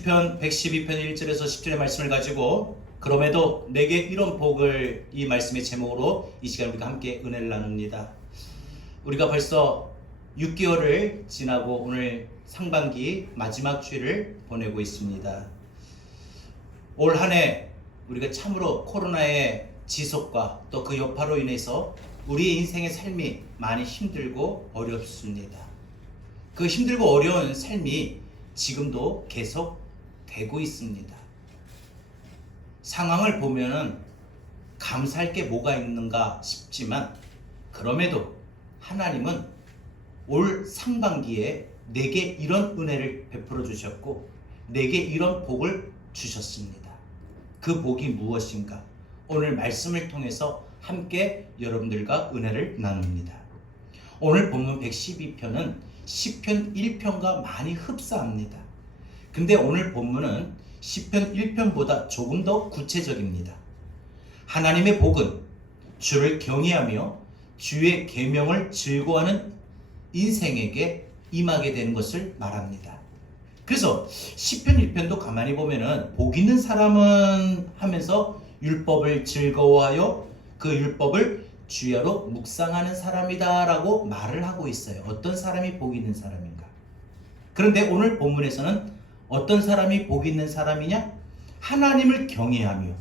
시편 112편 1절에서 10절의 말씀을 가지고 그럼에도 내게 이런 복을 이 말씀의 제목으로 이 시간 우리가 함께 은혜를 나눕니다. 우리가 벌써 6개월을 지나고 오늘 상반기 마지막 주일을 보내고 있습니다. 올 한 해 우리가 참으로 코로나의 지속과 또 그 여파로 인해서 우리의 인생의 삶이 많이 힘들고 어렵습니다. 그 힘들고 어려운 삶이 지금도 계속 되고 있습니다. 상황을 보면은 감사할 게 뭐가 있는가 싶지만 그럼에도 하나님은 올 상반기에 내게 이런 은혜를 베풀어 주셨고 내게 이런 복을 주셨습니다. 그 복이 무엇인가? 오늘 말씀을 통해서 함께 여러분들과 은혜를 나눕니다. 오늘 본문 112편은 시편 1편과 많이 흡사합니다. 근데 오늘 본문은 시편 1편보다 조금 더 구체적입니다. 하나님의 복은 주를 경외하며 주의 계명을 즐거워하는 인생에게 임하게 되는 것을 말합니다. 그래서 시편 1편도 가만히 보면은 복 있는 사람은 하면서 율법을 즐거워하여 그 율법을 주야로 묵상하는 사람이다 라고 말을 하고 있어요. 어떤 사람이 복 있는 사람인가? 그런데 오늘 본문에서는 어떤 사람이 복 있는 사람이냐? 하나님을 경외하며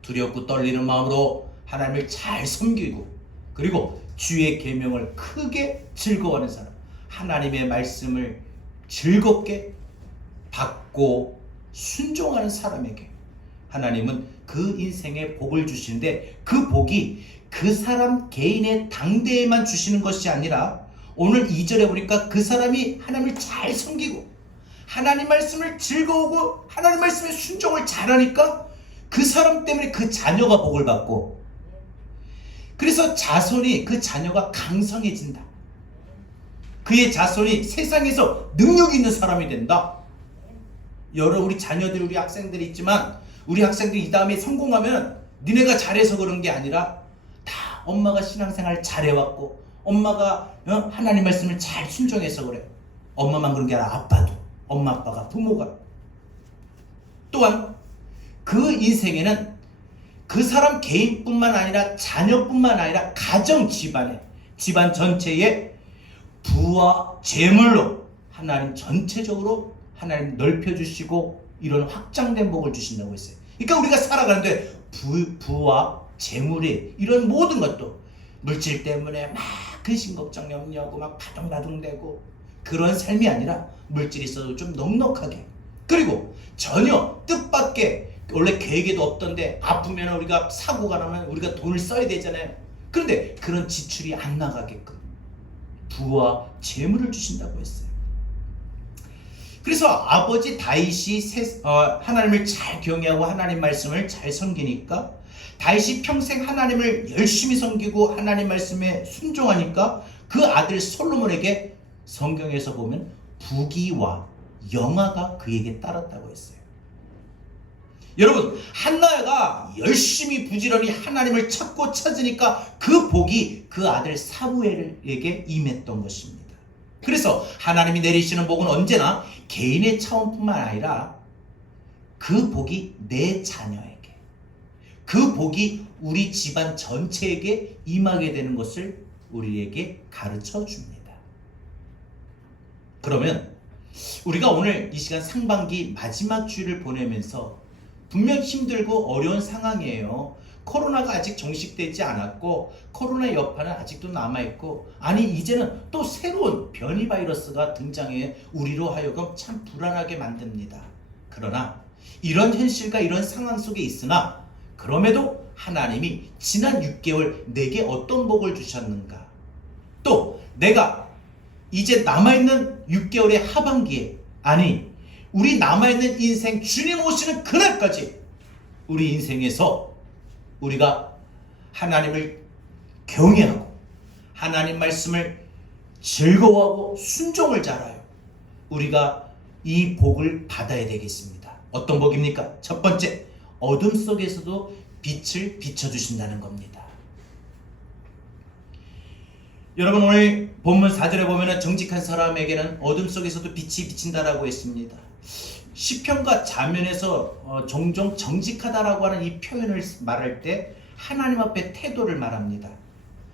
두렵고 떨리는 마음으로 하나님을 잘 섬기고 그리고 주의 계명을 크게 즐거워하는 사람, 하나님의 말씀을 즐겁게 받고 순종하는 사람에게 하나님은 그 인생에 복을 주시는데 그 복이 그 사람 개인의 당대에만 주시는 것이 아니라 오늘 2절에 보니까 그 사람이 하나님을 잘 섬기고 하나님 말씀을 즐거워하고 하나님 말씀에 순종을 잘하니까 그 사람 때문에 그 자녀가 복을 받고 그래서 자손이 그 자녀가 강성해진다. 그의 자손이 세상에서 능력 있는 사람이 된다. 여러 우리 자녀들 우리 학생들이 있지만 우리 학생들이 이 다음에 성공하면 니네가 잘해서 그런 게 아니라 다 엄마가 신앙생활 잘해왔고 엄마가 하나님 말씀을 잘 순종해서 그래. 엄마만 그런 게 아니라 아빠도 엄마 아빠가 부모가 또한 그 인생에는 그 사람 개인뿐만 아니라 자녀뿐만 아니라 가정 집안 전체에 부와 재물로 하나님 전체적으로 하나님 넓혀주시고 이런 확장된 복을 주신다고 했어요. 그러니까 우리가 살아가는데 부와 재물이 이런 모든 것도 물질 때문에 막 근심 걱정 염려하고 막 바둥바둥대고 그런 삶이 아니라 물질이 있어도 좀 넉넉하게 그리고 전혀 뜻밖의 원래 계획에도 없던데 아프면 우리가 사고가 나면 우리가 돈을 써야 되잖아요. 그런데 그런 지출이 안 나가게끔 부와 재물을 주신다고 했어요. 그래서 아버지 다윗이 하나님을 잘 경외하고 하나님 말씀을 잘 섬기니까 다윗이 평생 하나님을 열심히 섬기고 하나님 말씀에 순종하니까 그 아들 솔로몬에게 성경에서 보면 부귀와 영화가 그에게 따랐다고 했어요. 여러분 한나가 열심히 부지런히 하나님을 찾고 찾으니까 그 복이 그 아들 사무엘에게 임했던 것입니다. 그래서 하나님이 내리시는 복은 언제나 개인의 차원뿐만 아니라 그 복이 내 자녀에게 그 복이 우리 집안 전체에게 임하게 되는 것을 우리에게 가르쳐 줍니다. 그러면 우리가 오늘 이 시간 상반기 마지막 주일을 보내면서 분명 힘들고 어려운 상황이에요. 코로나가 아직 종식되지 않았고 코로나의 여파는 아직도 남아있고 아니 이제는 또 새로운 변이 바이러스가 등장해 우리로 하여금 참 불안하게 만듭니다. 그러나 이런 현실과 이런 상황 속에 있으나 그럼에도 하나님이 지난 6개월 내게 어떤 복을 주셨는가 또 내가 이제 남아있는 6개월의 하반기에 아니 우리 남아있는 인생 주님 오시는 그날까지 우리 인생에서 우리가 하나님을 경외하고 하나님 말씀을 즐거워하고 순종을 잘하여 우리가 이 복을 받아야 되겠습니다. 어떤 복입니까? 첫 번째, 어둠 속에서도 빛을 비춰주신다는 겁니다. 여러분 오늘 본문 4절에 보면 정직한 사람에게는 어둠 속에서도 빛이 비친다라고 했습니다. 시편과 자면에서 종종 정직하다라고 하는 이 표현을 말할 때 하나님 앞에 태도를 말합니다.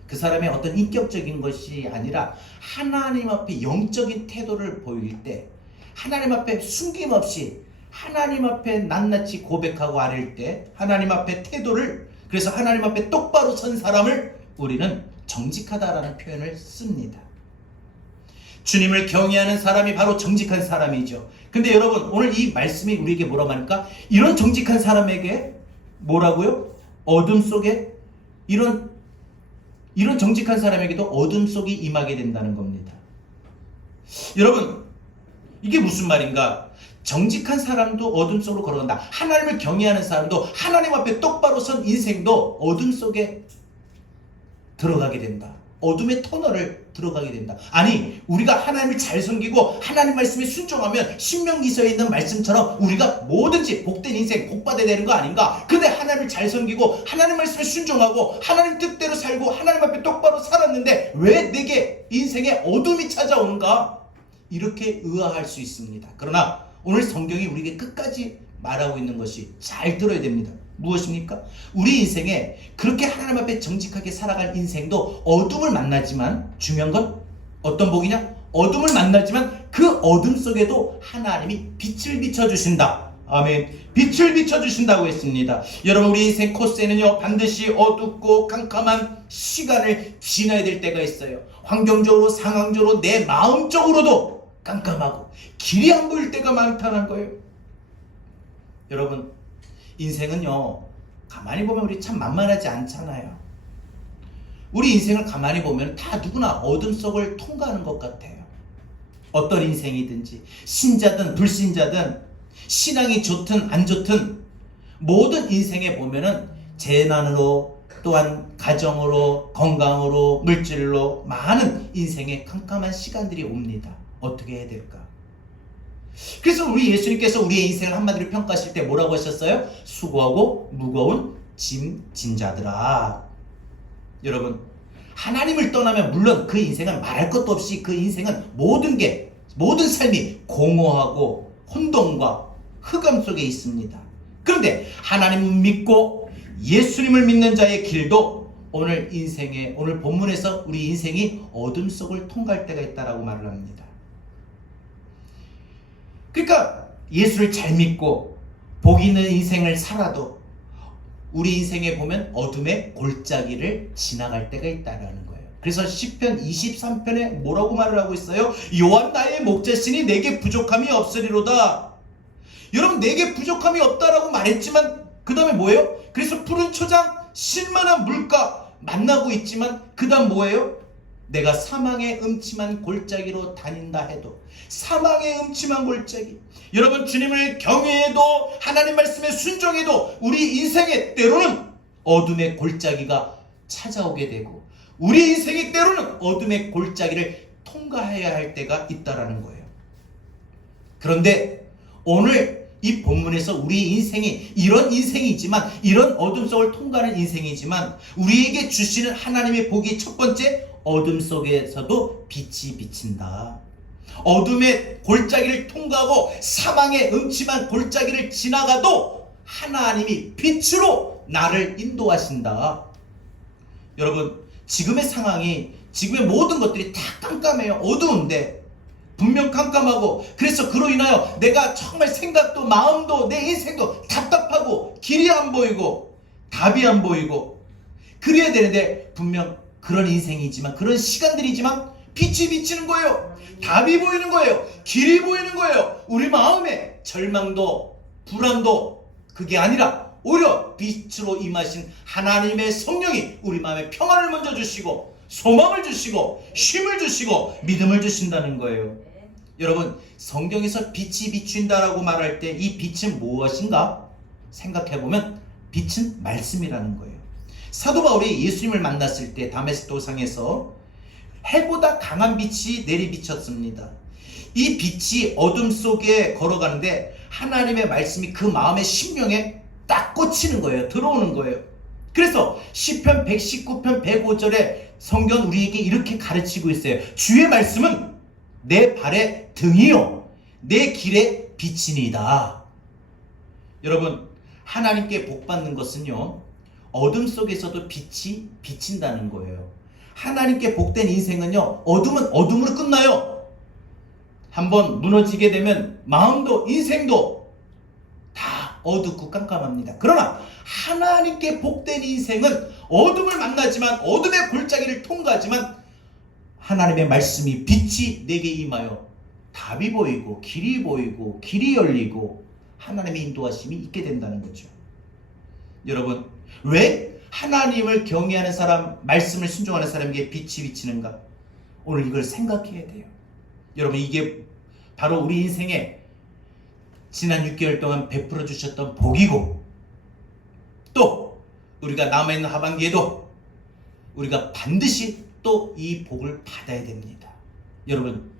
그 사람의 어떤 인격적인 것이 아니라 하나님 앞에 영적인 태도를 보일 때, 하나님 앞에 숨김없이 하나님 앞에 낱낱이 고백하고 아뢰일 때 하나님 앞에 태도를, 그래서 하나님 앞에 똑바로 선 사람을 우리는 정직하다라는 표현을 씁니다. 주님을 경외하는 사람이 바로 정직한 사람이죠. 근데 여러분, 오늘 이 말씀이 우리에게 뭐라고 하니까, 이런 정직한 사람에게 뭐라고요? 어둠 속에 이런 정직한 사람에게도 어둠 속이 임하게 된다는 겁니다. 여러분, 이게 무슨 말인가? 정직한 사람도 어둠 속으로 걸어간다. 하나님을 경외하는 사람도, 하나님 앞에 똑바로 선 인생도 어둠 속에 들어가게 된다. 어둠의 터널을 들어가게 된다. 아니, 우리가 하나님을 잘 섬기고 하나님 말씀에 순종하면 신명기서에 있는 말씀처럼 우리가 뭐든지 복된 인생, 복받아야 되는 거 아닌가? 근데 하나님을 잘 섬기고 하나님 말씀에 순종하고 하나님 뜻대로 살고 하나님 앞에 똑바로 살았는데 왜 내게 인생에 어둠이 찾아오는가? 이렇게 의아할 수 있습니다. 그러나 오늘 성경이 우리에게 끝까지 말하고 있는 것이, 잘 들어야 됩니다. 무엇입니까? 우리 인생에 그렇게 하나님 앞에 정직하게 살아갈 인생도 어둠을 만나지만, 중요한 건 어떤 복이냐? 어둠을 만나지만 그 어둠 속에도 하나님이 빛을 비춰주신다. 아멘. 빛을 비춰주신다고 했습니다. 여러분, 우리 인생 코스에는요, 반드시 어둡고 캄캄한 시간을 지나야 될 때가 있어요. 환경적으로, 상황적으로, 내 마음적으로도 깜깜하고 길이 안 보일 때가 많다는 거예요. 여러분, 인생은요, 가만히 보면 우리 참 만만하지 않잖아요. 우리 인생을 가만히 보면 다 누구나 어둠 속을 통과하는 것 같아요. 어떤 인생이든지, 신자든 불신자든, 신앙이 좋든 안 좋든, 모든 인생에 보면은 재난으로, 또한 가정으로, 건강으로, 물질로 많은 인생의 캄캄한 시간들이 옵니다. 어떻게 해야 될까? 그래서 우리 예수님께서 우리의 인생을 한마디로 평가하실 때 뭐라고 하셨어요? 수고하고 무거운 짐 진 자들아. 여러분, 하나님을 떠나면 물론 그 인생은 말할 것도 없이 그 인생은 모든 삶이 공허하고 혼돈과 흑암 속에 있습니다. 그런데 하나님을 믿고 예수님을 믿는 자의 길도 오늘 본문에서 우리 인생이 어둠 속을 통과할 때가 있다라고 말을 합니다. 그러니까 예수를 잘 믿고 복 있는 인생을 살아도 우리 인생에 보면 어둠의 골짜기를 지나갈 때가 있다는 거예요. 그래서 시편 23편에 뭐라고 말을 하고 있어요? 여호와 나의 목자시니 내게 부족함이 없으리로다. 여러분, 내게 부족함이 없다라고 말했지만 그 다음에 뭐예요? 그래서 푸른 초장, 신만한 물가 만나고 있지만 그 다음 뭐예요? 내가 사망의 음침한 골짜기로 다닌다 해도, 사망의 음침한 골짜기. 여러분, 주님을 경외해도 하나님 말씀에 순종해도 우리 인생에 때로는 어둠의 골짜기가 찾아오게 되고, 우리 인생의 때로는 어둠의 골짜기를 통과해야 할 때가 있다라는 거예요. 그런데 오늘 이 본문에서 우리 인생이 이런 인생이지만, 이런 어둠 속을 통과하는 인생이지만, 우리에게 주시는 하나님의 복이 첫 번째, 어둠 속에서도 빛이 비친다. 어둠의 골짜기를 통과하고 사망의 음침한 골짜기를 지나가도 하나님이 빛으로 나를 인도하신다. 여러분, 지금의 상황이, 지금의 모든 것들이 다 깜깜해요. 어두운데 분명 깜깜하고, 그래서 그로 인하여 내가 정말 생각도 마음도 내 인생도 답답하고 길이 안 보이고 답이 안 보이고 그래야 되는데, 분명 그런 인생이지만, 그런 시간들이지만 빛이 비치는 거예요. 답이 보이는 거예요. 길이 보이는 거예요. 우리 마음에 절망도 불안도 그게 아니라 오히려 빛으로 임하신 하나님의 성령이 우리 마음에 평안을 먼저 주시고 소망을 주시고 힘을 주시고 믿음을 주신다는 거예요. 여러분, 성경에서 빛이 비춘다라고 말할 때 이 빛은 무엇인가 생각해보면 빛은 말씀이라는 거예요. 사도 바울이 예수님을 만났을 때 다메섹 도상에서 해보다 강한 빛이 내리비쳤습니다. 이 빛이 어둠 속에 걸어가는데 하나님의 말씀이 그 마음의 심령에 딱 꽂히는 거예요. 들어오는 거예요. 그래서 시편 119편 105절에 성경 우리에게 이렇게 가르치고 있어요. 주의 말씀은 내 발의 등이요 내 길의 빛이니이다. 여러분, 하나님께 복 받는 것은요, 어둠 속에서도 빛이 비친다는 거예요. 하나님께 복된 인생은요, 어둠은 어둠으로 끝나요. 한번 무너지게 되면 마음도 인생도 다 어둡고 깜깜합니다. 그러나 하나님께 복된 인생은 어둠을 만나지만, 어둠의 골짜기를 통과하지만 하나님의 말씀이 빛이 내게 임하여 답이 보이고 길이 보이고 길이 열리고 하나님의 인도하심이 있게 된다는 거죠. 여러분, 왜 하나님을 경외하는 사람, 말씀을 순종하는 사람에게 빛이 비치는가? 오늘 이걸 생각해야 돼요. 여러분, 이게 바로 우리 인생에 지난 6개월 동안 베풀어 주셨던 복이고, 또 우리가 남아있는 하반기에도 우리가 반드시 또 이 복을 받아야 됩니다. 여러분,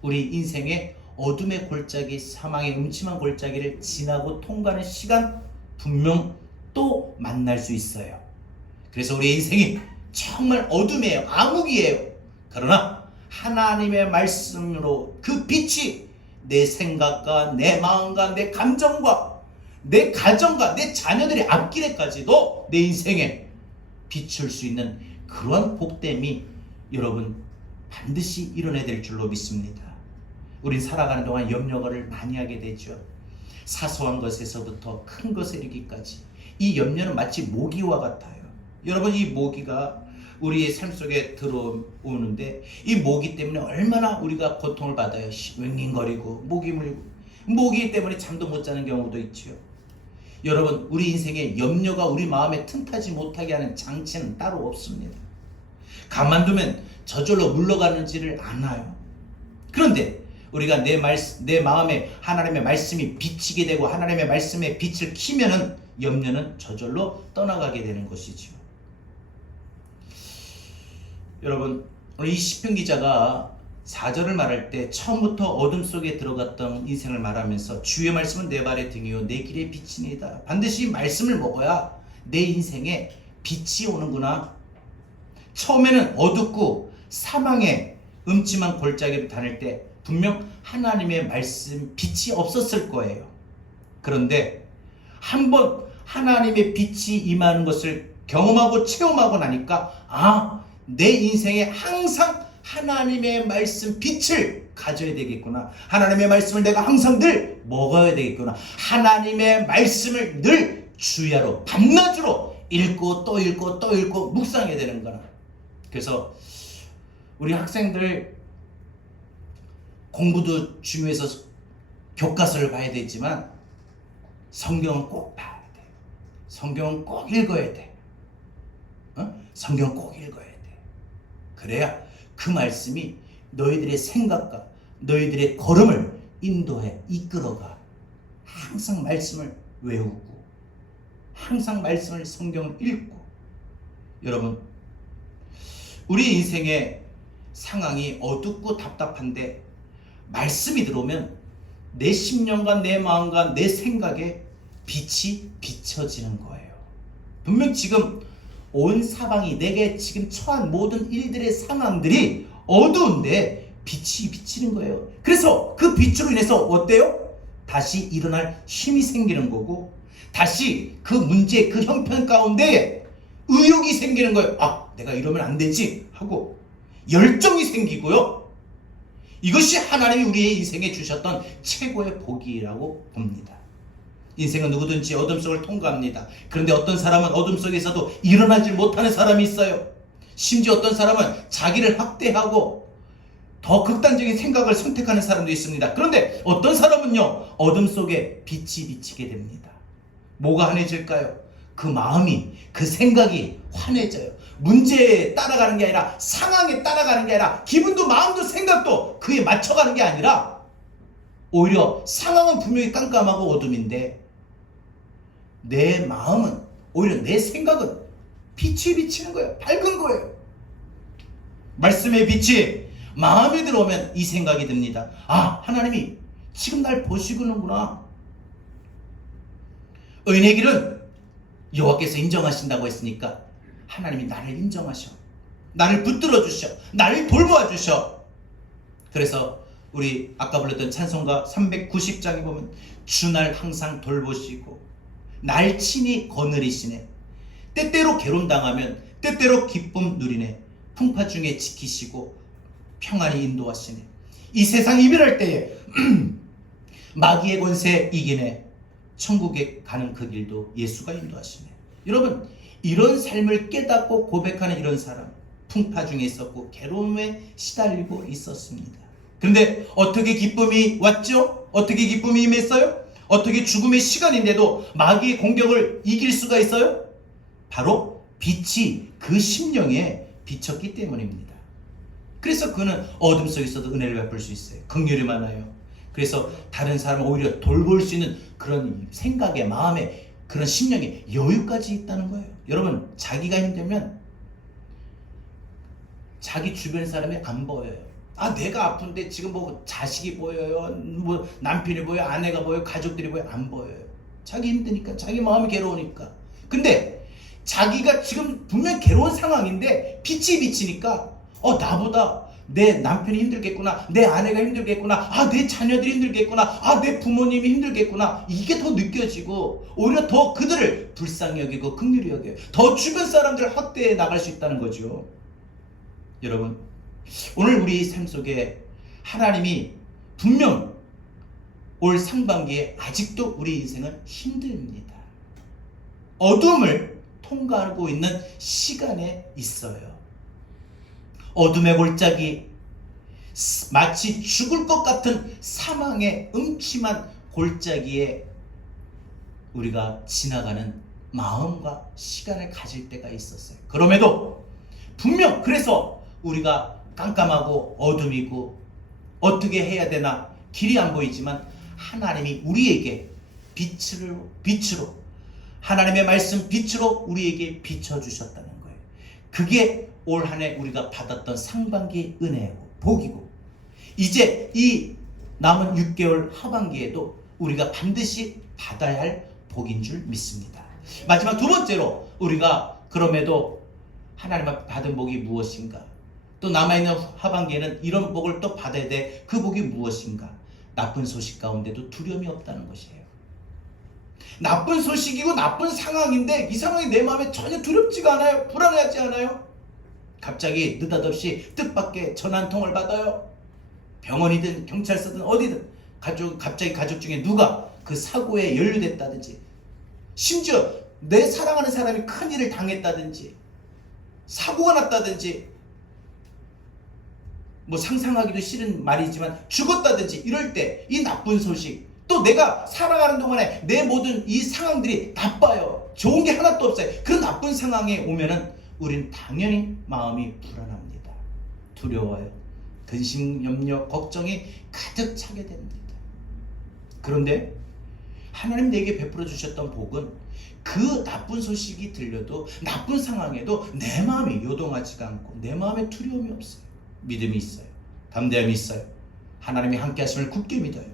우리 인생의 어둠의 골짜기, 사망의 음침한 골짜기를 지나고 통과하는 시간 분명 또 만날 수 있어요. 그래서 우리 인생이 정말 어둠이에요. 암흑이에요. 그러나 하나님의 말씀으로 그 빛이 내 생각과 내 마음과 내 감정과 내 가정과 내 자녀들의 앞길에까지도 내 인생에 비출 수 있는 그런 복됨이 여러분 반드시 일어나야 될 줄로 믿습니다. 우린 살아가는 동안 염려를 많이 하게 되죠. 사소한 것에서부터 큰 것에 이르기까지 이 염려는 마치 모기와 같아요. 여러분, 이 모기가 우리의 삶 속에 들어오는데 이 모기 때문에 얼마나 우리가 고통을 받아요. 윙윙거리고 모기 물고, 모기 때문에 잠도 못 자는 경우도 있죠. 여러분, 우리 인생에 염려가 우리 마음에 틈타지 못하게 하는 장치는 따로 없습니다. 가만두면 저절로 물러가는지를 아나요. 그런데 우리가 내 마음에 하나님의 말씀이 비치게 되고 하나님의 말씀에 빛을 키면은 염려는 저절로 떠나가게 되는 것이죠. 여러분, 오늘 이 시편 기자가 4절을 말할 때 처음부터 어둠 속에 들어갔던 인생을 말하면서 주의 말씀은 내 발의 등이요 내 길의 빛이니이다. 반드시 말씀을 먹어야 내 인생에 빛이 오는구나. 처음에는 어둡고 사망의 음침한 골짜기를 다닐 때 분명 하나님의 말씀 빛이 없었을 거예요. 그런데 한번 하나님의 빛이 임하는 것을 경험하고 체험하고 나니까 내 인생에 항상 하나님의 말씀 빛을 가져야 되겠구나. 하나님의 말씀을 내가 항상 늘 먹어야 되겠구나. 하나님의 말씀을 늘 주야로 밤낮으로 읽고 또 읽고 또 읽고 묵상해야 되는 거나. 그래서 우리 학생들 공부도 중요해서 교과서를 봐야 되지만 성경은 꼭 봐야 돼. 성경은 꼭 읽어야 돼. 성경 꼭 읽어야 돼. 그래야 그 말씀이 너희들의 생각과 너희들의 걸음을 인도해 이끌어가. 항상 말씀을 외우고 항상 말씀을 성경을 읽고. 여러분, 우리 인생의 상황이 어둡고 답답한데 말씀이 들어오면 내 심령과 내 마음과 내 생각에 빛이 비춰지는 거예요. 분명 지금 온 사방이 내게 지금 처한 모든 일들의 상황들이 어두운데 빛이 비치는 거예요. 그래서 그 빛으로 인해서 어때요? 다시 일어날 힘이 생기는 거고, 다시 그 문제, 그 형편 가운데 의욕이 생기는 거예요. 내가 이러면 안 되지 하고 열정이 생기고요. 이것이 하나님이 우리의 인생에 주셨던 최고의 복이라고 봅니다. 인생은 누구든지 어둠 속을 통과합니다. 그런데 어떤 사람은 어둠 속에서도 일어나지 못하는 사람이 있어요. 심지어 어떤 사람은 자기를 학대하고 더 극단적인 생각을 선택하는 사람도 있습니다. 그런데 어떤 사람은요, 어둠 속에 빛이 비치게 됩니다. 뭐가 환해질까요? 그 마음이, 그 생각이 환해져요. 문제에 따라가는 게 아니라, 상황에 따라가는 게 아니라, 기분도 마음도 생각도 그에 맞춰가는 게 아니라, 오히려 상황은 분명히 깜깜하고 어둠인데 내 마음은, 오히려 내 생각은 빛이 비치는 거예요. 밝은 거예요. 말씀의 빛이 마음에 들어오면 이 생각이 듭니다. 하나님이 지금 날 보시고는구나. 의인의 길은 여호와께서 인정하신다고 했으니까 하나님이 나를 인정하셔. 나를 붙들어 주셔. 나를 돌보아 주셔. 그래서 우리 아까 불렀던 찬송가 390장에 보면 주 날 항상 돌보시고 날 친히 거느리시네. 때때로 괴로움당하면 때때로 기쁨 누리네. 풍파 중에 지키시고 평안히 인도하시네. 이 세상 이별할 때에 마귀의 권세 이기네. 천국에 가는 그 길도 예수가 인도하시네. 여러분, 이런 삶을 깨닫고 고백하는 이런 사람, 풍파 중에 있었고 괴로움에 시달리고 있었습니다. 그런데 어떻게 기쁨이 왔죠? 어떻게 기쁨이 임했어요? 어떻게 죽음의 시간인데도 마귀의 공격을 이길 수가 있어요? 바로 빛이 그 심령에 비쳤기 때문입니다. 그래서 그는 어둠 속에서도 은혜를 베풀 수 있어요. 긍휼이 많아요. 그래서 다른 사람을 오히려 돌볼 수 있는 그런 생각에, 마음에, 그런 심령에 여유까지 있다는 거예요. 여러분, 자기가 힘들면 자기 주변 사람이 안 보여요. 아, 내가 아픈데 지금 뭐 자식이 보여요, 뭐 남편이 보여요, 아내가 보여요, 가족들이 보여요? 안 보여요. 자기 힘드니까, 자기 마음이 괴로우니까. 근데 자기가 지금 분명 괴로운 상황인데 빛이 비치니까 나보다 내 남편이 힘들겠구나, 내 아내가 힘들겠구나, 아, 내 자녀들이 힘들겠구나, 아, 내 부모님이 힘들겠구나, 이게 더 느껴지고 오히려 더 그들을 불쌍히 여기고 긍휼히 여겨요. 더 주변 사람들을 확대해 나갈 수 있다는 거죠. 여러분, 오늘 우리 삶 속에 하나님이 분명 올 상반기에 아직도 우리 인생은 힘듭니다. 어둠을 통과하고 있는 시간에 있어요. 어둠의 골짜기, 마치 죽을 것 같은 사망의 음침한 골짜기에 우리가 지나가는 마음과 시간을 가질 때가 있었어요. 그럼에도 분명 그래서 우리가 깜깜하고 어둠이고 어떻게 해야 되나 길이 안 보이지만 하나님이 우리에게 빛으로 하나님의 말씀 빛으로 우리에게 비춰주셨다는 거예요. 그게 올 한 해 우리가 받았던 상반기의 은혜고 복이고, 이제 이 남은 6개월 하반기에도 우리가 반드시 받아야 할 복인 줄 믿습니다. 마지막 두 번째로, 우리가 그럼에도 하나님 앞에 받은 복이 무엇인가, 또 남아있는 하반기에는 이런 복을 또 받아야 돼. 그 복이 무엇인가? 나쁜 소식 가운데도 두려움이 없다는 것이에요. 나쁜 소식이고 나쁜 상황인데 이 상황이 내 마음에 전혀 두렵지가 않아요. 불안하지 않아요. 갑자기 느닷없이 뜻밖의 전화 한 통을 받아요. 병원이든 경찰서든 어디든 갑자기 가족 중에 누가 그 사고에 연루됐다든지, 심지어 내 사랑하는 사람이 큰일을 당했다든지, 사고가 났다든지, 뭐 상상하기도 싫은 말이지만 죽었다든지, 이럴 때 이 나쁜 소식, 또 내가 살아가는 동안에 내 모든 이 상황들이 나빠요. 좋은 게 하나도 없어요. 그 나쁜 상황에 오면은 우리는 당연히 마음이 불안합니다. 두려워요. 근심, 염려, 걱정이 가득 차게 됩니다. 그런데 하나님 내게 베풀어 주셨던 복은 그 나쁜 소식이 들려도, 나쁜 상황에도 내 마음이 요동하지가 않고 내 마음에 두려움이 없어요. 믿음이 있어요. 담대함이 있어요. 하나님이 함께 하심을 굳게 믿어요.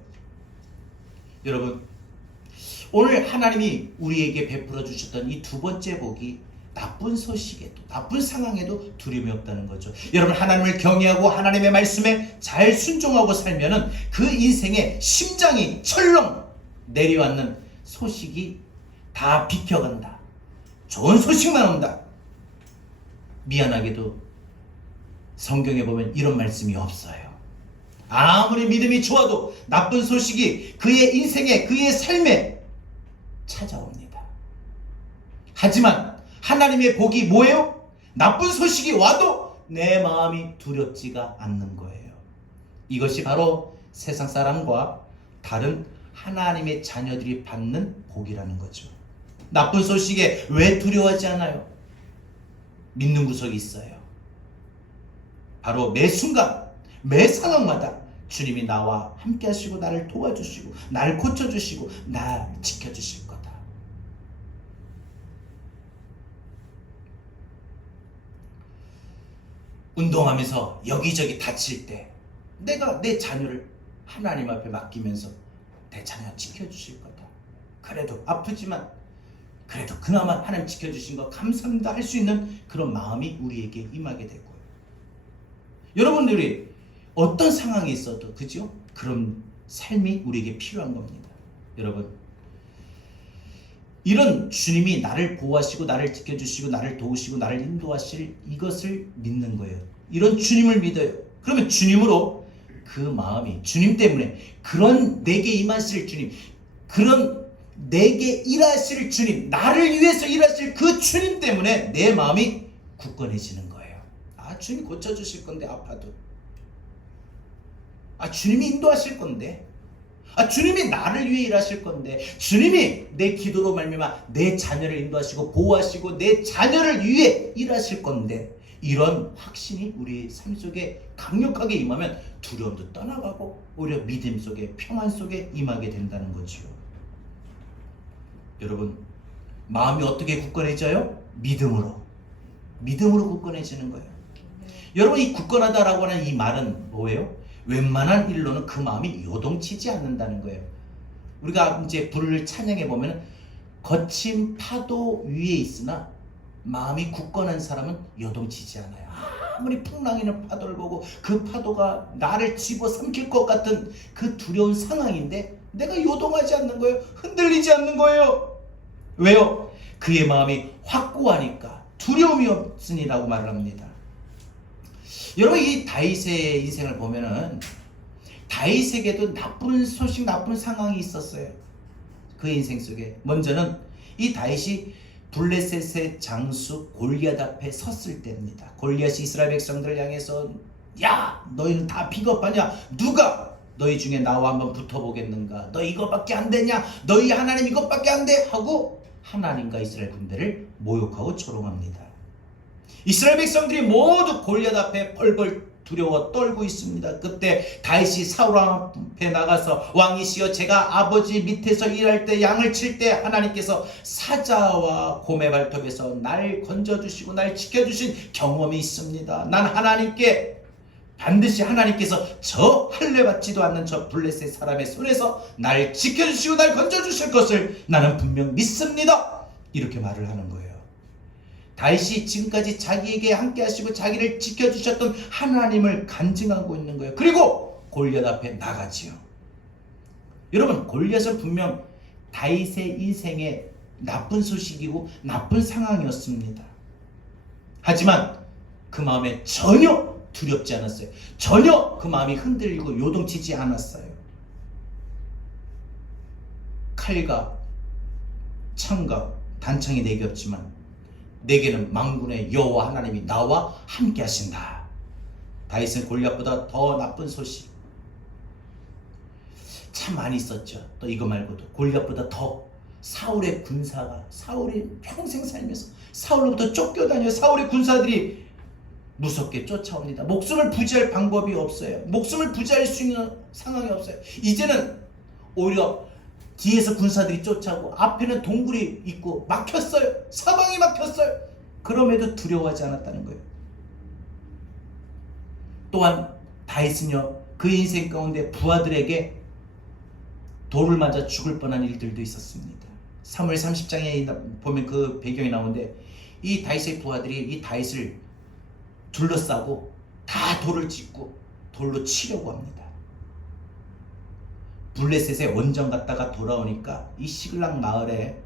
여러분, 오늘 하나님이 우리에게 베풀어 주셨던 이 두 번째 복이 나쁜 소식에도, 나쁜 상황에도 두려움이 없다는 거죠. 여러분, 하나님을 경외하고 하나님의 말씀에 잘 순종하고 살면은 그 인생의 심장이 철렁 내려앉는 소식이 다 비켜간다. 좋은 소식만 온다. 미안하게도 성경에 보면 이런 말씀이 없어요. 아무리 믿음이 좋아도 나쁜 소식이 그의 인생에, 그의 삶에 찾아옵니다. 하지만 하나님의 복이 뭐예요? 나쁜 소식이 와도 내 마음이 두렵지가 않는 거예요. 이것이 바로 세상 사람과 다른 하나님의 자녀들이 받는 복이라는 거죠. 나쁜 소식에 왜 두려워하지 않아요? 믿는 구석이 있어요. 바로 매 순간, 매 상황마다 주님이 나와 함께 하시고 나를 도와주시고 나를 고쳐주시고 나를 지켜주실 거다. 운동하면서 여기저기 다칠 때 내가 내 자녀를 하나님 앞에 맡기면서 내 자녀 지켜주실 거다. 그래도 아프지만 그래도 그나마 하나님 지켜주신 거 감사합니다 할 수 있는 그런 마음이 우리에게 임하게 되고요. 여러분들이 어떤 상황이 있어도, 그죠? 그런 삶이 우리에게 필요한 겁니다. 여러분, 이런 주님이 나를 보호하시고 나를 지켜주시고 나를 도우시고 나를 인도하실 이것을 믿는 거예요. 이런 주님을 믿어요. 그러면 주님으로 그 마음이, 주님 때문에, 그런 내게 임하실 주님, 그런 내게 일하실 주님, 나를 위해서 일하실 그 주님 때문에 내 마음이 굳건해지는 거예요. 아, 주님 고쳐주실 건데, 아파도. 아, 주님이 인도하실 건데, 아, 주님이 나를 위해 일하실 건데, 주님이 내 기도로 말미암아 내 자녀를 인도하시고 보호하시고 내 자녀를 위해 일하실 건데, 이런 확신이 우리 삶 속에 강력하게 임하면 두려움도 떠나가고 오히려 믿음 속에, 평안 속에 임하게 된다는 거죠. 여러분, 마음이 어떻게 굳건해져요? 믿음으로 굳건해지는 거예요. 여러분, 이 굳건하다라고 하는 이 말은 뭐예요? 웬만한 일로는 그 마음이 요동치지 않는다는 거예요. 우리가 이제 불을 찬양해 보면 거친 파도 위에 있으나 마음이 굳건한 사람은 요동치지 않아요. 아무리 풍랑이는 파도를 보고 그 파도가 나를 집어삼킬 것 같은 그 두려운 상황인데 내가 요동하지 않는 거예요. 흔들리지 않는 거예요. 왜요? 그의 마음이 확고하니까 두려움이 없으니라고 말을 합니다. 여러분, 이 다윗의 인생을 보면은 다윗에게도 나쁜 소식, 나쁜 상황이 있었어요. 그의 인생 속에. 먼저는 이 다윗이 블레셋의 장수 골리앗 앞에 섰을 때입니다. 골리앗이 이스라엘 백성들을 향해서, 야, 너희는 다 비겁하냐? 누가 너희 중에 나와 한번 붙어보겠는가? 너 이것밖에 안 되냐? 너희 하나님 이것밖에 안 돼? 하고 하나님과 이스라엘 군대를 모욕하고 조롱합니다. 이스라엘 백성들이 모두 골리앗 앞에 벌벌 두려워 떨고 있습니다. 그때 다윗이 사울 앞에 나가서, 왕이시여, 제가 아버지 밑에서 일할 때, 양을 칠 때 하나님께서 사자와 곰의 발톱에서 날 건져주시고 날 지켜주신 경험이 있습니다. 난 하나님께, 반드시 하나님께서 저 할례받지도 않는 저 블레셋 사람의 손에서 날 지켜주시고 날 건져주실 것을 나는 분명 믿습니다. 이렇게 말을 하는 거예요. 다윗이 지금까지 자기에게 함께 하시고 자기를 지켜주셨던 하나님을 간증하고 있는 거예요. 그리고 골리앗 앞에 나가지요. 여러분, 골리앗은 분명 다윗의 인생에 나쁜 소식이고 나쁜 상황이었습니다. 하지만 그 마음에 전혀 두렵지 않았어요. 전혀 그 마음이 흔들리고 요동치지 않았어요. 칼과 창과 단창이 내게 없지만 내게는 만군의 여호와 하나님이 나와 함께 하신다. 다윗은 골리앗보다 더 나쁜 소식 참 많이 있었죠. 또 이거 말고도 골리앗보다 더 사울의 군사가, 사울이 평생 살면서 사울로부터 쫓겨다녀. 사울의 군사들이 무섭게 쫓아옵니다. 목숨을 부지할 방법이 없어요. 목숨을 부지할 수 있는 상황이 없어요. 이제는 오히려 뒤에서 군사들이 쫓아오고 앞에는 동굴이 있고 막혔어요. 사방이 막혔어요. 그럼에도 두려워하지 않았다는 거예요. 또한 다윗은요, 그 인생 가운데 부하들에게 돌을 맞아 죽을 뻔한 일들도 있었습니다. 사무엘 30장에 보면 그 배경이 나오는데, 이 다윗의 부하들이 이 다윗을 둘러싸고 다 돌을 짓고 돌로 치려고 합니다. 블레셋의 원정 갔다가 돌아오니까 이 시글락 마을에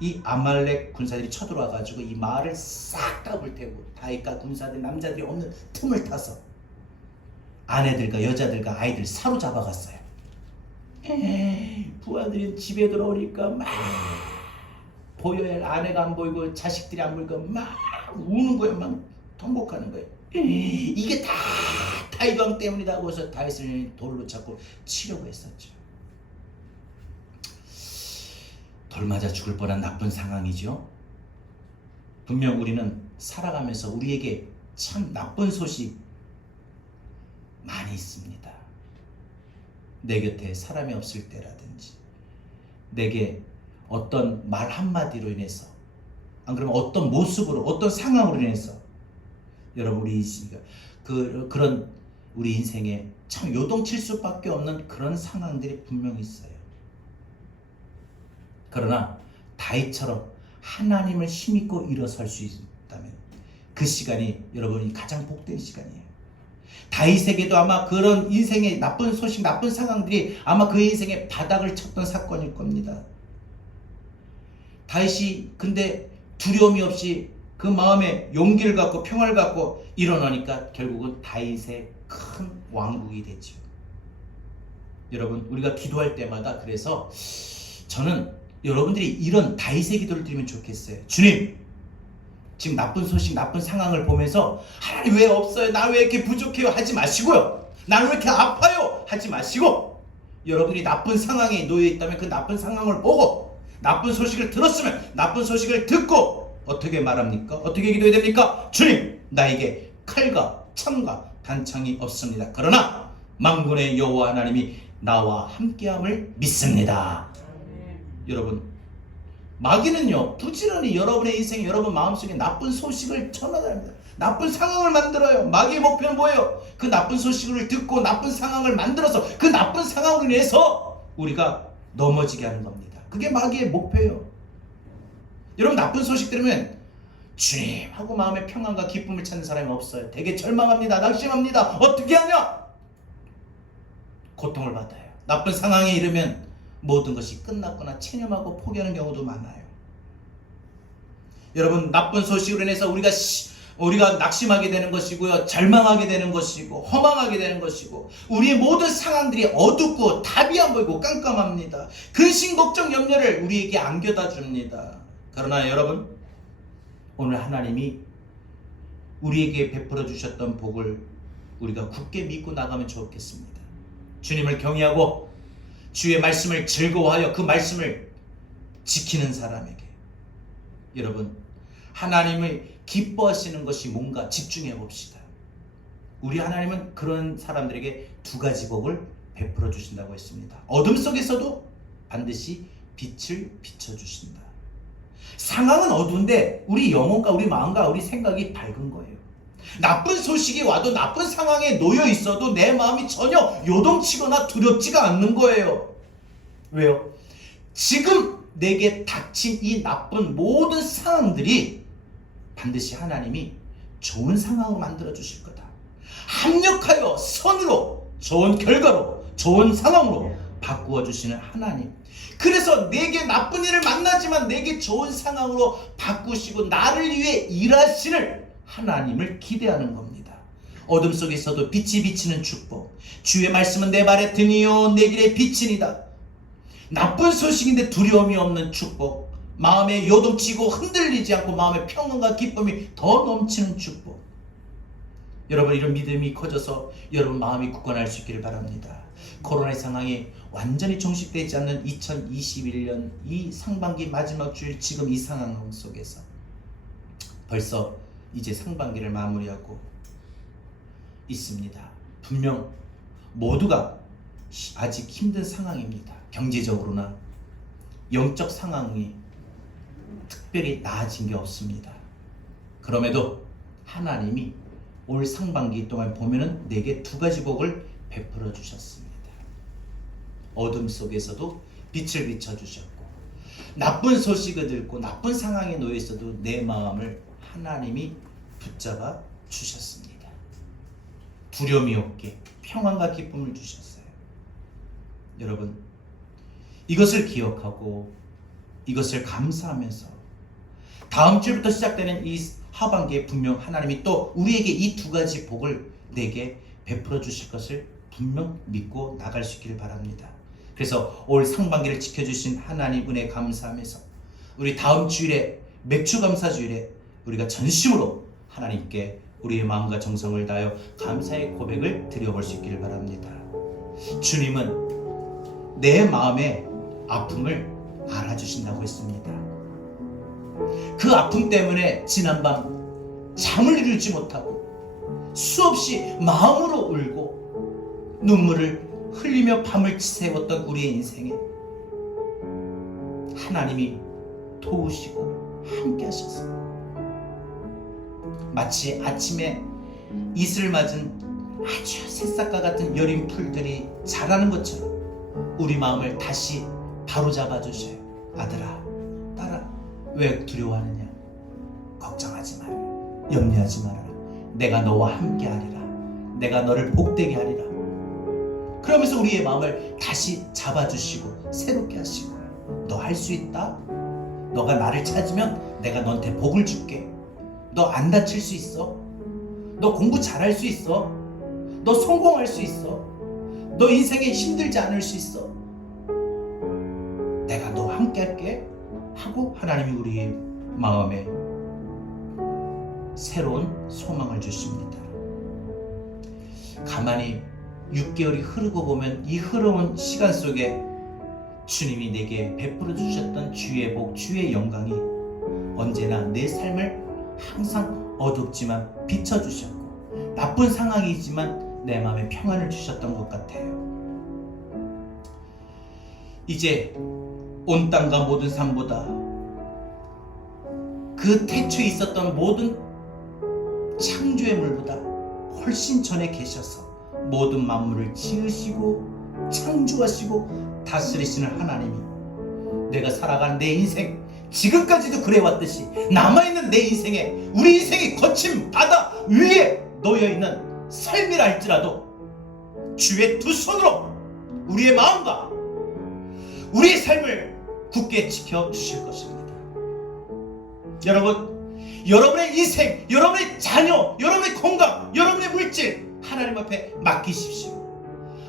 이 아말렉 군사들이 쳐들어와 가지고 이 마을을 싹 다 불태우고 다윗과 군사들, 남자들이 없는 틈을 타서 아내들과 여자들과 아이들 사로잡아 갔어요. 부하들이 집에 들어오니까 막 보여야 할 아내가 안 보이고 자식들이 안 보이고 막 우는 거예요. 막 통곡하는 거예요. 이게 다 다윗 왕 때문이다 하고서 다윗을 돌로 잡고 치려고 했었죠. 돌 맞아 죽을 뻔한 나쁜 상황이죠. 분명 우리는 살아가면서 우리에게 참 나쁜 소식 많이 있습니다. 내 곁에 사람이 없을 때라든지, 내게 어떤 말 한마디로 인해서, 안 그러면 어떤 모습으로, 어떤 상황으로 인해서, 여러분, 그런 우리 인생에 참 요동칠 수밖에 없는 그런 상황들이 분명히 있어요. 그러나 다윗처럼 하나님을 힘입고 일어설 수 있다면 그 시간이 여러분이 가장 복된 시간이에요. 다윗에게도 아마 그런 인생의 나쁜 소식, 나쁜 상황들이 아마 그의 인생의 바닥을 쳤던 사건일 겁니다. 다윗이 근데 두려움이 없이 그 마음에 용기를 갖고 평화를 갖고 일어나니까 결국은 다윗의 큰 왕국이 되죠. 여러분, 우리가 기도할 때마다 그래서 저는 여러분들이 이런 다윗의 기도를 드리면 좋겠어요. 주님, 지금 나쁜 소식, 나쁜 상황을 보면서 하나님 왜 없어요? 나 왜 이렇게 부족해요? 하지 마시고요. 나는 왜 이렇게 아파요? 하지 마시고, 여러분이 나쁜 상황에 놓여 있다면 그 나쁜 상황을 보고, 나쁜 소식을 들었으면 나쁜 소식을 듣고 어떻게 말합니까? 어떻게 기도해야 됩니까? 주님, 나에게 칼과 창과 단창이 없습니다. 그러나 만군의 여호와 하나님이 나와 함께함을 믿습니다. 여러분, 마귀는요 부지런히 여러분의 인생, 여러분 마음속에 나쁜 소식을 전하답니다. 나쁜 상황을 만들어요. 마귀의 목표는 뭐예요? 그 나쁜 소식을 듣고 나쁜 상황을 만들어서 그 나쁜 상황으로 인해서 우리가 넘어지게 하는 겁니다. 그게 마귀의 목표예요. 여러분, 나쁜 소식 들으면 주님 하고 마음의 평안과 기쁨을 찾는 사람이 없어요. 되게 절망합니다. 낙심합니다. 어떻게 하냐? 고통을 받아요. 나쁜 상황에 이르면 모든 것이 끝났거나 체념하고 포기하는 경우도 많아요. 여러분, 나쁜 소식으로 인해서 우리가 낙심하게 되는 것이고요, 절망하게 되는 것이고, 허망하게 되는 것이고, 우리의 모든 상황들이 어둡고 답이 안 보이고 깜깜합니다. 근심, 걱정, 염려를 우리에게 안겨다 줍니다. 그러나 여러분, 오늘 하나님이 우리에게 베풀어 주셨던 복을 우리가 굳게 믿고 나가면 좋겠습니다. 주님을 경외하고 주의 말씀을 즐거워하여 그 말씀을 지키는 사람에게, 여러분, 하나님을 기뻐하시는 것이 뭔가 집중해 봅시다. 우리 하나님은 그런 사람들에게 두 가지 복을 베풀어 주신다고 했습니다. 어둠 속에서도 반드시 빛을 비춰주신다. 상황은 어두운데 우리 영혼과 우리 마음과 우리 생각이 밝은 거예요. 나쁜 소식이 와도, 나쁜 상황에 놓여 있어도 내 마음이 전혀 요동치거나 두렵지가 않는 거예요. 왜요? 지금 내게 닥친 이 나쁜 모든 상황들이 반드시 하나님이 좋은 상황으로 만들어 주실 거다. 합력하여 선으로, 좋은 결과로, 좋은 상황으로 바꾸어 주시는 하나님. 그래서 내게 나쁜 일을 만나지만 내게 좋은 상황으로 바꾸시고 나를 위해 일하시는 하나님을 기대하는 겁니다. 어둠 속에서도 빛이 비치는 축복. 주의 말씀은 내 발에 등이요 내 길에 빛이니이다. 나쁜 소식인데 두려움이 없는 축복. 마음에 요동치고 흔들리지 않고 마음의 평안과 기쁨이 더 넘치는 축복. 여러분, 이런 믿음이 커져서 여러분 마음이 굳건할 수 있기를 바랍니다. 코로나의 상황이 완전히 종식되지 않는 2021년 이 상반기 마지막 주일, 지금 이 상황 속에서 벌써 이제 상반기를 마무리하고 있습니다. 분명 모두가 아직 힘든 상황입니다. 경제적으로나 영적 상황이 특별히 나아진 게 없습니다. 그럼에도 하나님이 올 상반기 동안 보면은 내게 두 가지 복을 베풀어 주셨습니다. 어둠 속에서도 빛을 비춰주셨고, 나쁜 소식을 듣고 나쁜 상황에 놓여 있어도 내 마음을 하나님이 붙잡아 주셨습니다. 두려움이 없게 평안과 기쁨을 주셨어요. 여러분, 이것을 기억하고 이것을 감사하면서 다음 주부터 시작되는 이 하반기에 분명 하나님이 또 우리에게 이 두 가지 복을 내게 베풀어 주실 것을 분명 믿고 나갈 수 있기를 바랍니다. 그래서 올 상반기를 지켜주신 하나님 은혜 감사하면서 우리 다음 주일에, 맥주 감사 주일에 우리가 전심으로 하나님께 우리의 마음과 정성을 다하여 감사의 고백을 드려볼 수 있기를 바랍니다. 주님은 내 마음의 아픔을 알아주신다고 했습니다. 그 아픔 때문에 지난밤 잠을 이루지 못하고 수없이 마음으로 울고 눈물을 흘리며 밤을 새웠던 우리의 인생에 하나님이 도우시고 함께 하셔서 마치 아침에 이슬 맞은 아주 새싹과 같은 여린 풀들이 자라는 것처럼 우리 마음을 다시 바로잡아 주셔요. 아들아, 딸아, 왜 두려워하느냐? 걱정하지 말아라. 염려하지 말아라. 내가 너와 함께 하리라. 내가 너를 복되게 하리라. 그러면서 우리의 마음을 다시 잡아주시고 새롭게 하시고, 너 할 수 있다. 너가 나를 찾으면 내가 너한테 복을 줄게. 너 안 다칠 수 있어. 너 공부 잘할 수 있어. 너 성공할 수 있어. 너 인생에 힘들지 않을 수 있어. 내가 너 함께 할게 하고 하나님이 우리 마음에 새로운 소망을 주십니다. 가만히 6개월이 흐르고 보면 이 흐르는 시간 속에 주님이 내게 베풀어 주셨던 주의 복, 주의 영광이 언제나 내 삶을 항상 어둡지만 비춰주셨고, 나쁜 상황이지만 내 마음에 평안을 주셨던 것 같아요. 이제 온 땅과 모든 삶보다 그 태초에 있었던 모든 창조의 물보다 훨씬 전에 계셔서 모든 만물을 지으시고 창조하시고 다스리시는 하나님이 내가 살아가는 내 인생, 지금까지도 그래왔듯이 남아있는 내 인생에, 우리 인생이 거친 바다 위에 놓여있는 삶이라 할지라도 주의 두 손으로 우리의 마음과 우리의 삶을 굳게 지켜주실 것입니다. 여러분, 여러분의 인생, 여러분의 자녀, 여러분의 건강, 여러분의 물질 하나님 앞에 맡기십시오.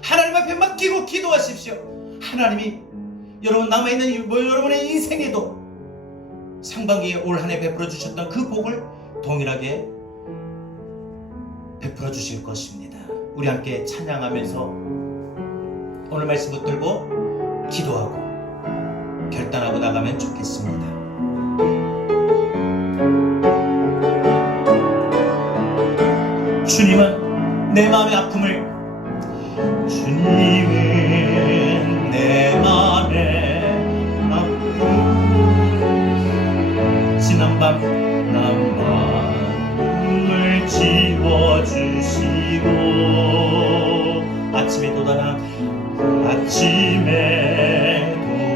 하나님 앞에 맡기고 기도하십시오. 하나님이 여러분 남아있는 여러분의 인생에도 상반기에 올 한 해 베풀어 주셨던 그 복을 동일하게 베풀어 주실 것입니다. 우리 함께 찬양하면서 오늘 말씀 붙들고 기도하고 결단하고 나가면 좋겠습니다. 주님은 내 마음의 아픔을, 주님은 내 마음의 아픔, 지난밤 남밤을 지워주시고 아침에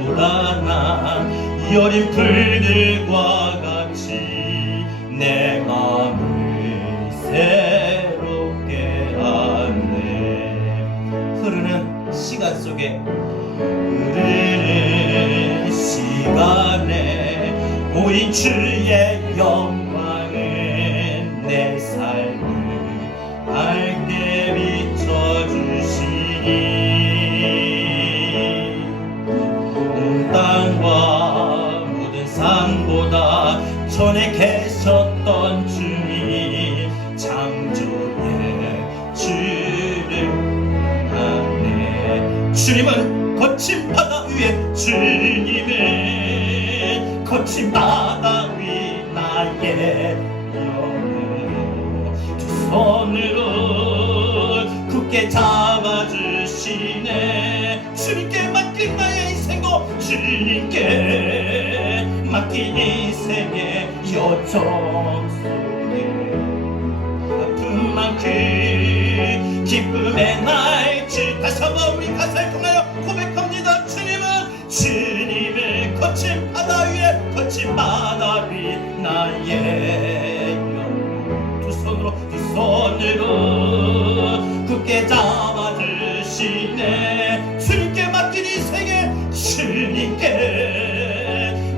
돋아난 이 어린 풀들과 같이 내 마음을 새롭게 하네. 흐르는 시간 속에, 흐르는 시간에 모인 주의 영광은 내 삶을 밝게 비춰주시니 땅과 모든 산보다 전에 계셨던 주님, 창조의 주를 하네. 주님은 거친 바다 위에, 주님은 거친 바다 위 나의 영혼, 두 손으로 굳게 잡아주시네. 주님께 맡긴 나의 인생도, 주님께 맡긴 인생의 여정 속에 아픈 만큼 기쁨의 날치, 다시 한번 우리 가사를 통하여 고백합니다. 주님은 거친 바다 위에, 거친 바다 위 나의 영혼, 두 손으로 굳게 잡아주시네. 주님께 맡긴 인생의, 주님께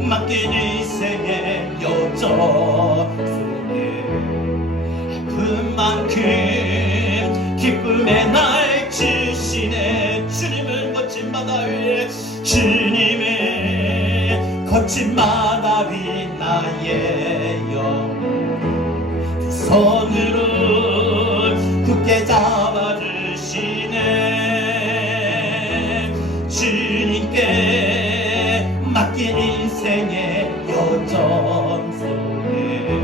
맡긴 인생의 여정 속에 아픈 만큼 기쁨의 날 주시네. 주님은 거친 바다 위에, 주님은 거친 바다 위 나의 영혼, 두 손으로 굳게 잡아주시네. 주님께 맡긴 인생의 여정 속에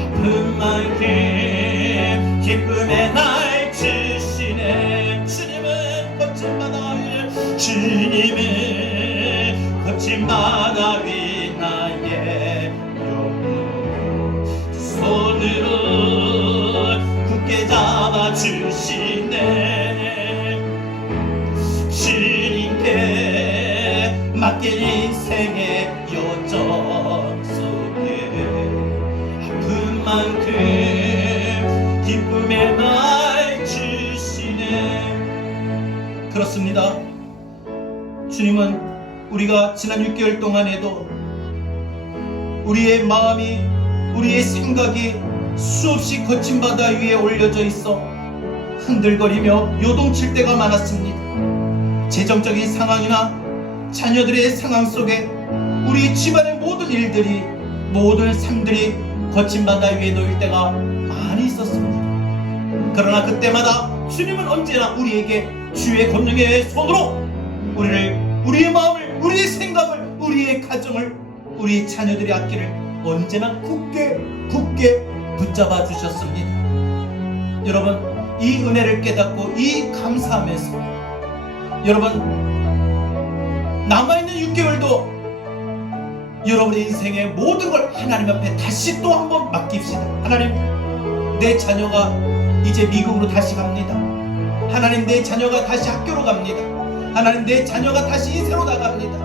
아픈 만큼 기쁨의 날 주시네. 주님은 거친 바다 위에, 주님은 거친 바다 위 나의 영혼, 두 손으로 굳게 잡아주시네. 주님께 맡긴 인생의 여정 속에 아픈 만큼 기쁨의 날 주시네. 믿습니다. 주님은 우리가 지난 6개월 동안에도 우리의 마음이, 우리의 생각이 수없이 거친 바다 위에 올려져 있어 흔들거리며 요동칠 때가 많았습니다. 재정적인 상황이나 자녀들의 상황 속에 우리 집안의 모든 일들이, 모든 삶들이 거친 바다 위에 놓일 때가 많이 있었습니다. 그러나 그때마다 주님은 언제나 우리에게 주의 권능의 손으로 우리의 마음을, 우리의 생각을, 우리의 가정을, 우리 자녀들의 앞길을 언제나 굳게 붙잡아 주셨습니다. 여러분, 이 은혜를 깨닫고 이 감사하면서 여러분, 남아있는 6개월도 여러분의 인생의 모든 걸 하나님 앞에 다시 또 한번 맡깁시다. 하나님, 내 자녀가 이제 미국으로 다시 갑니다. 하나님, 내 자녀가 다시 학교로 갑니다. 하나님, 내 자녀가 다시 인생으로 나갑니다.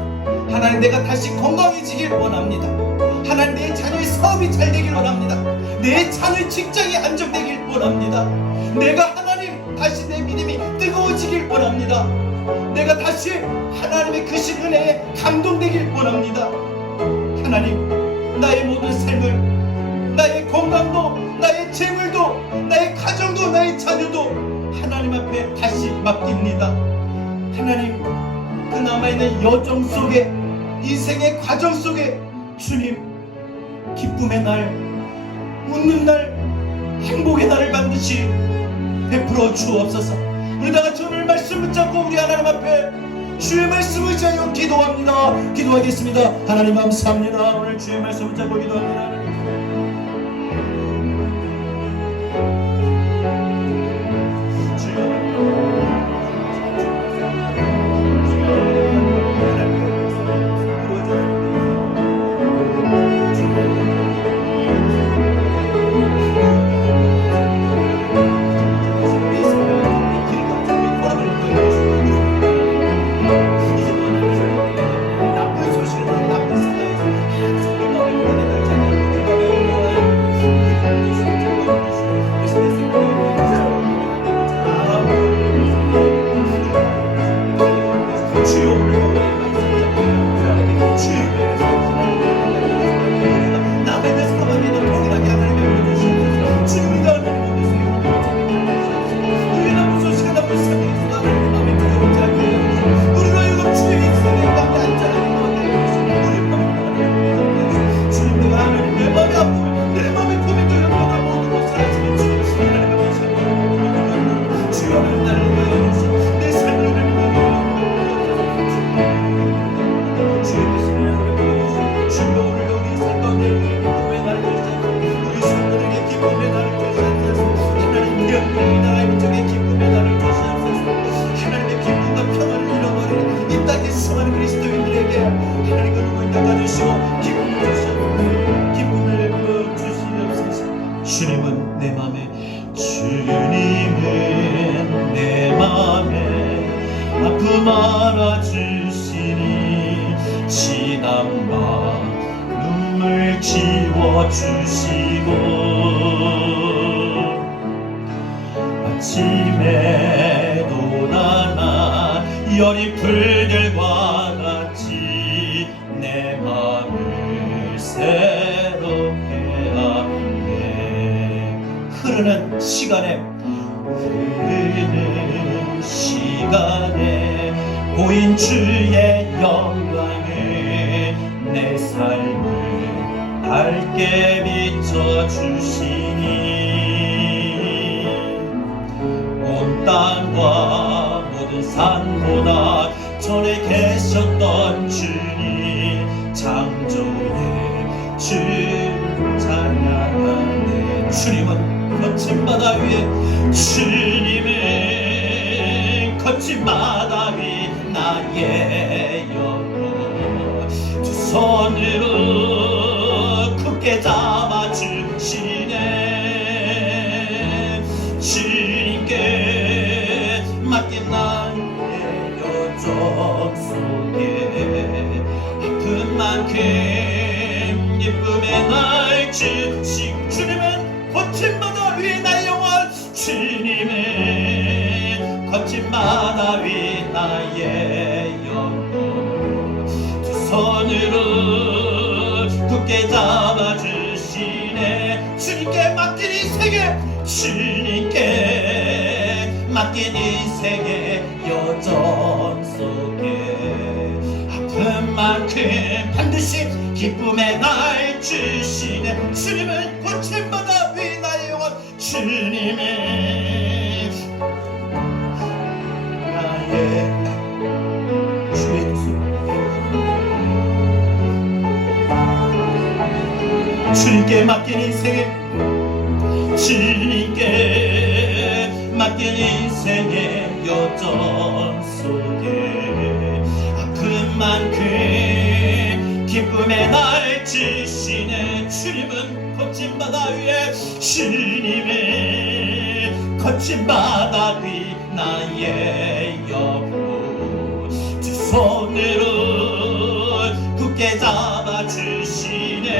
하나님, 내가 다시 건강해지길 원합니다. 하나님, 내 자녀의 사업이 잘 되길 원합니다. 내 자녀의 직장이 안정되길 원합니다. 내가 하나님, 다시 내 믿음이 뜨거워지길 원합니다. 내가 다시 하나님의 크신 은혜에 감동되길 원합니다. 하나님, 나의 모든 삶을, 나의 건강도, 나의 재물도, 나의 가정도, 나의 자녀도 하나님 앞에 다시 맡깁니다. 하나님, 그 남아있는 여정 속에, 인생의 과정 속에 주님, 기쁨의 날, 웃는 날, 행복의 날을 반드시 베풀어 주옵소서. 우리 다같이 오늘 말씀 붙잡고 우리 하나님 앞에 주의 말씀을 의지하여 기도하겠습니다. 하나님 감사합니다. 오늘 주의 말씀 붙잡고 기도합니다. 주님은 내 맘에 아픔 알아주시니 지난 밤 눈물 지워주시고 아침에도 나나 여린 풀들과 같이 내 맘을 새롭게 하네. 흐르는 시간에 보인 주의 영광을 내 삶을 밝게 비춰주시니 온 땅과 모든 산보다 전에 계셨던 주님 창조의 주 찬양하네. 주님은 거친 바다 위에 주님은 거친 바다 위 나의 영혼 두 손으로 굳게 잡아주시네. 주님께 맡긴 나의 여정 속에 아픈 만큼 기쁨의 날 주시고 주님은 거친 바다 위 나의 영혼 주님은 거친 바다 위 나의 영혼 두 손으로 굳게 잡아주시네. 주님께 맡긴 인생에, 주님께 맡긴 인생의 여정 속에 아픈 만큼 반드시 기쁨의 날 주시네. 주님은 고침받아 위 나의 영혼, 주님은 나의 주의 두 손, 주님께 맡긴 인생의, 주님께 맡긴 인생의 여정 속에 아픈 만큼 기쁨의 날 주시네. 주님은 거친 바다 위에, 주님은 거친 바다 위 나의 영혼 두 손으로 굳게 잡아주시네.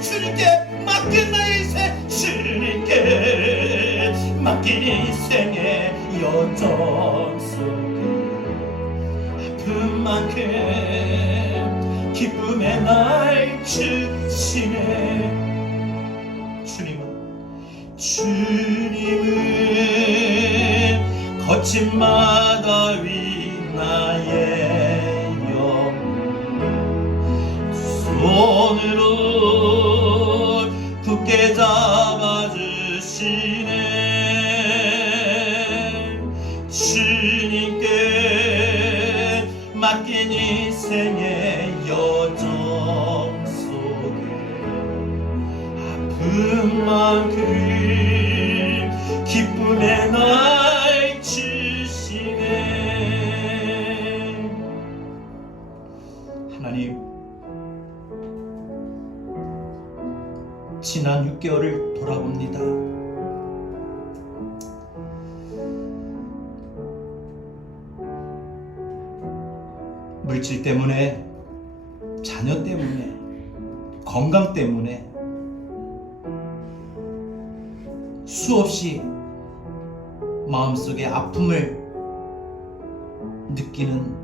주님께 맡긴 나의 인생, 주님께 맡긴 인생의 여정 속에 아픈 만큼 기쁨의 날 주시네. 주님은 거친 바다 위 나의 영혼 손으로 굳게 잡아주시네. 주님께 맡긴 인생의 여정 속에 아픈 만큼 기쁨의 날 주시네. 하나님, 지난 6개월을 돌아봅니다. 물질 때문에, 자녀 때문에, 건강 때문에 수없이 마음속에 아픔을 느끼는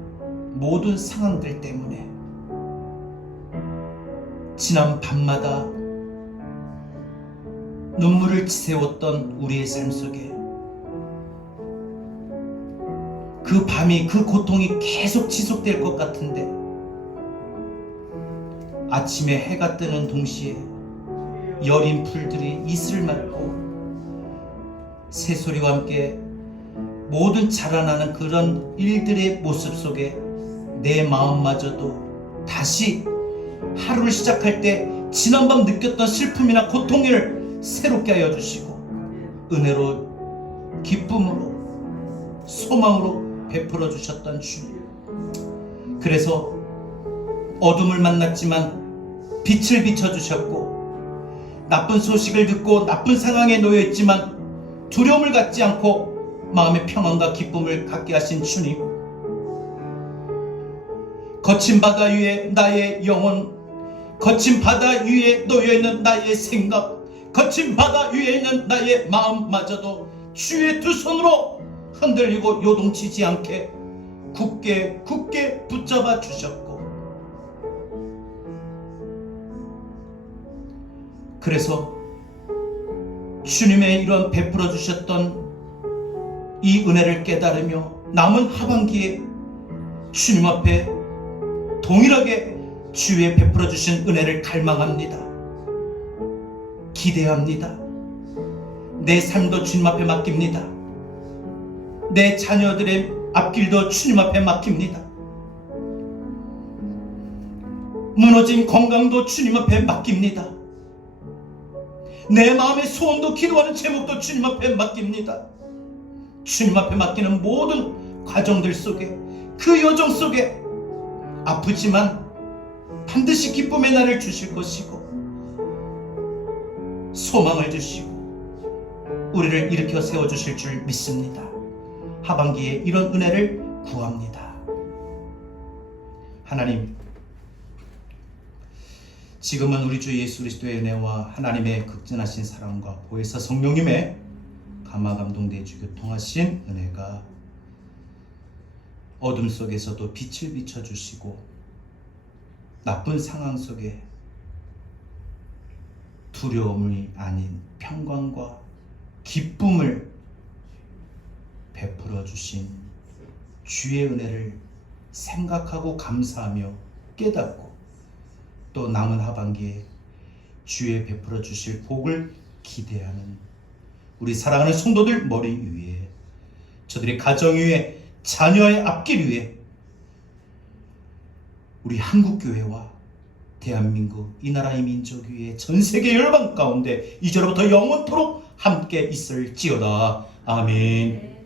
모든 상황들 때문에 지난 밤마다 눈물을 지새웠던 우리의 삶 속에 그 밤이, 그 고통이 계속 지속될 것 같은데 아침에 해가 뜨는 동시에 여린 풀들이 이슬을 맞고 새소리와 함께 모든 자라나는 그런 일들의 모습 속에 내 마음마저도 다시 하루를 시작할 때 지난밤 느꼈던 슬픔이나 고통을 새롭게 하여 주시고 은혜로, 기쁨으로, 소망으로 베풀어 주셨던 주님, 그래서 어둠을 만났지만 빛을 비춰주셨고 나쁜 소식을 듣고 나쁜 상황에 놓여있지만 두려움을 갖지 않고 마음의 평안과 기쁨을 갖게 하신 주님, 거친 바다 위에 나의 영혼, 거친 바다 위에 놓여있는 나의 생각, 거친 바다 위에 있는 나의 마음마저도 주의 두 손으로 흔들리고 요동치지 않게 굳게 붙잡아 주셨고, 그래서 주님의 이런 베풀어 주셨던 이 은혜를 깨달으며 남은 하반기에 주님 앞에 동일하게 주의 베풀어 주신 은혜를 갈망합니다. 기대합니다. 내 삶도 주님 앞에 맡깁니다. 내 자녀들의 앞길도 주님 앞에 맡깁니다. 무너진 건강도 주님 앞에 맡깁니다. 내 마음의 소원도, 기도하는 제목도 주님 앞에 맡깁니다. 주님 앞에 맡기는 모든 과정들 속에, 그 여정 속에 아프지만 반드시 기쁨의 날을 주실 것이고 소망을 주시고 우리를 일으켜 세워주실 줄 믿습니다. 하반기에 이런 은혜를 구합니다. 하나님, 지금은 우리 주 예수 그리스도의 은혜와 하나님의 극진하신 사랑과 보혜사 성령님의 감화 감동대 주 교통하신 은혜가 어둠 속에서도 빛을 비춰주시고 나쁜 상황 속에 두려움이 아닌 평강과 기쁨을 베풀어 주신 주의 은혜를 생각하고 감사하며 깨닫고 또 남은 하반기에 주의 베풀어 주실 복을 기대하는 우리 사랑하는 성도들 머리 위에, 저들의 가정 위에, 자녀의 앞길 위에, 우리 한국교회와 대한민국 이 나라의 민족 위에, 전 세계 열방 가운데 이제로부터 영원토록 함께 있을지어다. 아멘.